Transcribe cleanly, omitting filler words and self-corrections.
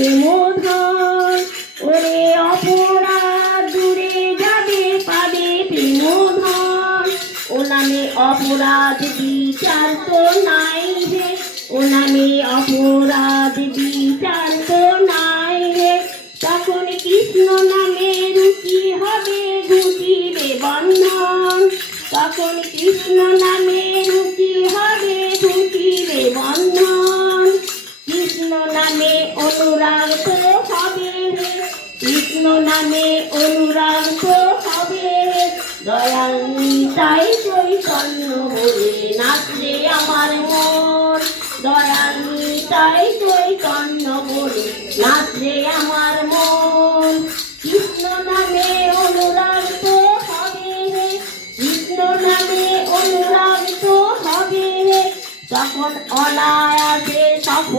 প্রেমধন। ওরে অপরাধ দূরে যাবে পাবে প্রেমধন। ও নামে অপরাধ বিচার তো নাই হে, ও নামে অপরাধ বিচার তো নাই হে। তখন কৃষ্ণ নামে রুচি হবে ঘুচিবে বন্ধন। তখন কৃষ্ণ নামে রুচি হবে ঘুচিবে বন্ধন। কৃষ্ণ নামে অনুরাগ তো হবে হে, কৃষ্ণ নামে অনুরাগ তো হবে হে। দয়াল নিতাই চৈতন্য বলে নাচরে আমার মন। দয়াল নিতাই চৈতন্য বলে নাচরে আমার মন। কৃষ্ণ নামে অনুরাগ তো হবে হে, কৃষ্ণ নামে অনুরাগ তো হবে হে। তখন অনায়াসে সফল